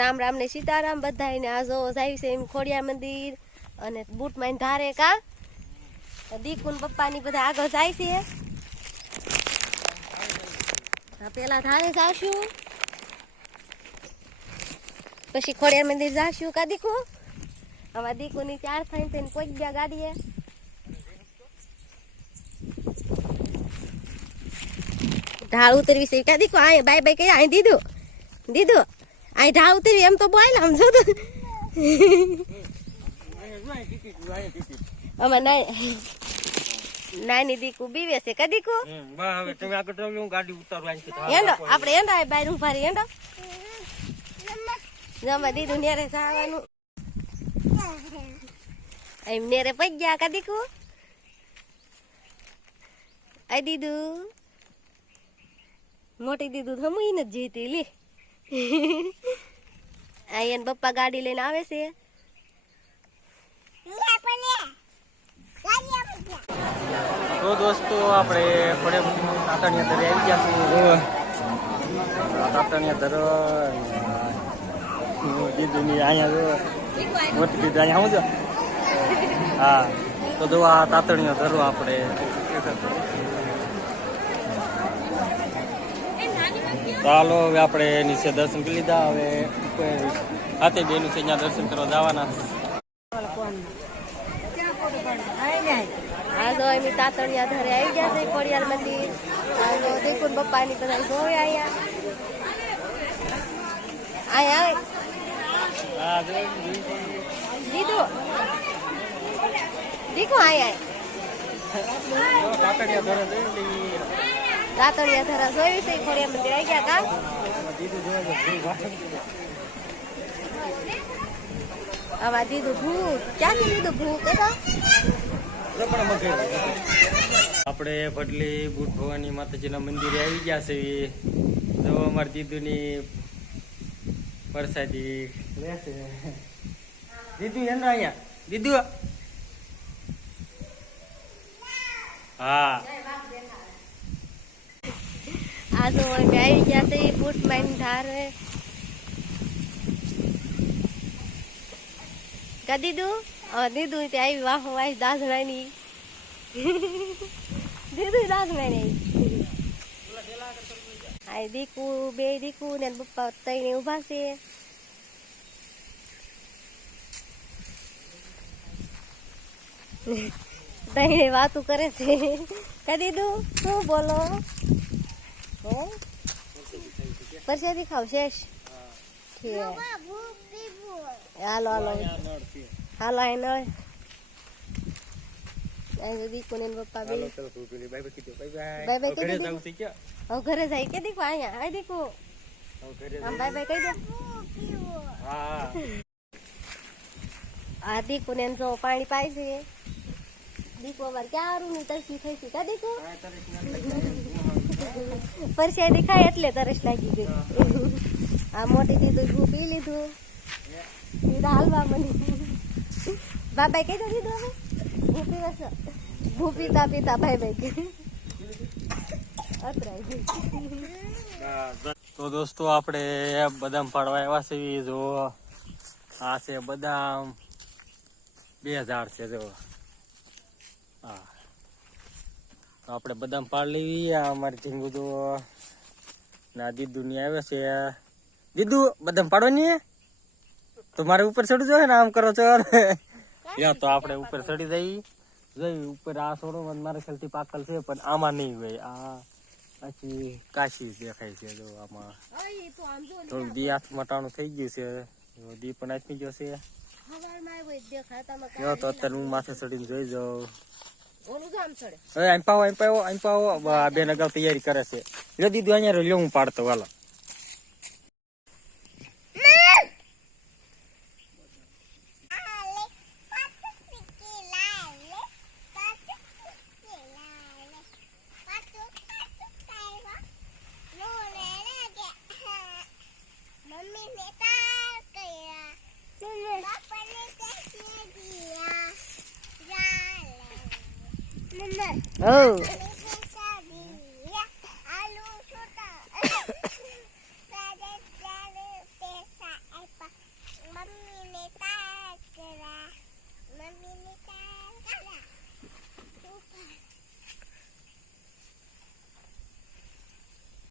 રામ રામ ને સીતારામ બધાને આજો જાય છે એમ ખોડિયાર મંદિર અને બૂટ માં ધારે કા દીકુન પપ્પાની બધા આગળ જાય છે. પેલા ધારે જાશું પછી ખોડિયાર મંદિર જાશું કા દીકુ. આમાં દીકુની 4 ફાઈન થઈને પહોંચી ગયા ગાડીએ. ઢાળ ઉતરવી છે કા દીકુ. આ બાય બાય કઈ આ દીધું દીધું આ ઢાળ ઉતરવી એમ તો બોલ આમ જો તો આમાં નાની દીકુ બીવે છે કા દીકુ. હવે તમે આગળ ચાલો હું ગાડી ઉતારવા હેંડો આપણે હેંડો આ બાય ઉભા રહી હેંડો જમા દીધું નેરે જવાનું એમ નેરે પગ ગયા કા દીકુ. આ દીધું મોટી દીધું થમું નથી જીતી લે. અહીંયા પપ્પા ગાડી લઈને આવે છે. તો દોસ્તો આપણે તાતણિયા ધરે આવી ગયા છીએ. તાતણિયા ધરો દીદીની અહીંયા મોટી દીદી અહીંયા સમજો. હા તો જો આ તાતણિયા ધરો આપણે ચાલો હવે આપણે નીચે દર્શન કરી લીધા. હવે હાથે બેનું છે ત્યાં દર્શન કરવા જવાના. આ જો એમ તાતણિયા ધરે આવી ગયા છે ખોડિયાર મંદિર. આ જો દીકુન પપ્પાની બધા જોવે અહીંયા આવે દીધું દીકુ અહીંયા તાતણિયા ધરા જોયું છે ખોડિયાર મંદિર આવી ગયા કા. આમાં દીધું ભૂ ક્યાંથી લીધું ભૂ કેતા આપણે ભટલી બુટ ભવાની માતાજીના મંદિરે આવી ગયા છે. જો અમારી દીદુની પરસાદી લેશે. દીદુ એનો અહીંયા દીદુ હા આ તો અમે આવી ગયા છે બુટ માં ધારે કા દીધું. દીધું ત્યાં આવી વાહો વાહ દાસણાની દીધું દાસણાની આ દીકુ બે દીકુ ને પપ્પા તઈને ઉભા છે. તઈને વાતું કરે છે કા દીધું શું બોલો પરસાદી ખાવ શેષ. હાલો હાલો હાલો એ નળ દીકુ ને પપ્પા બે બાય બાય કહી દે. હવે ઘરે જાય કે દીકુ અહીંયા આ દીકુ આમ બાય બાય કહી દે. આ દીકુ ને જો પાણી પાય છે. દીકુ અમારે ક્યાં ની તરસી થઈ છે કા દીકુ. પરસાદી ખાય એટલે તરસ લાગી ગઈ. આ મોટી દીધું ભૂ પી લીધું દીધા હાલવા મને બાબાઈ કઈ દીધું. હવે ભૂ પીવા ભૂ પીતા પીતા ભાઈ ભાઈ તો દોસ્તો આપણે બદામ પાડવા આવ્યા છે. જો આ છે બદામ 2000 છે. જો હા તો આપણે બદામ પાડ લેવી. આ અમારી ઢીંગુ તો ના દીદુ ની આવે છે. દીદુ બદામ પાડવાની તો મારે ઉપર ચડવું જોઈએ ને આમ કરો છો. યા તો આપણે ઉપર ચડી જઈ ઉપર. આ છોડો મારે ખ્યાલથી પાકલ છે પણ આમાં નહીં હોય. આ પછી કાશી દેખાય છે. જો આમાં થોડુંક દી હાથમાં ટાણું થઈ ગયું છે. દી પણ આપી ગયો છે. તો અત્યારે હું માથે ચડીને જોઈ જાઉં. હવે આમ પાવો બેન અગાઉ તૈયારી કરે છે. લો દીધું અહીંયા લ્યો હું પાડતો વાલો. Oh.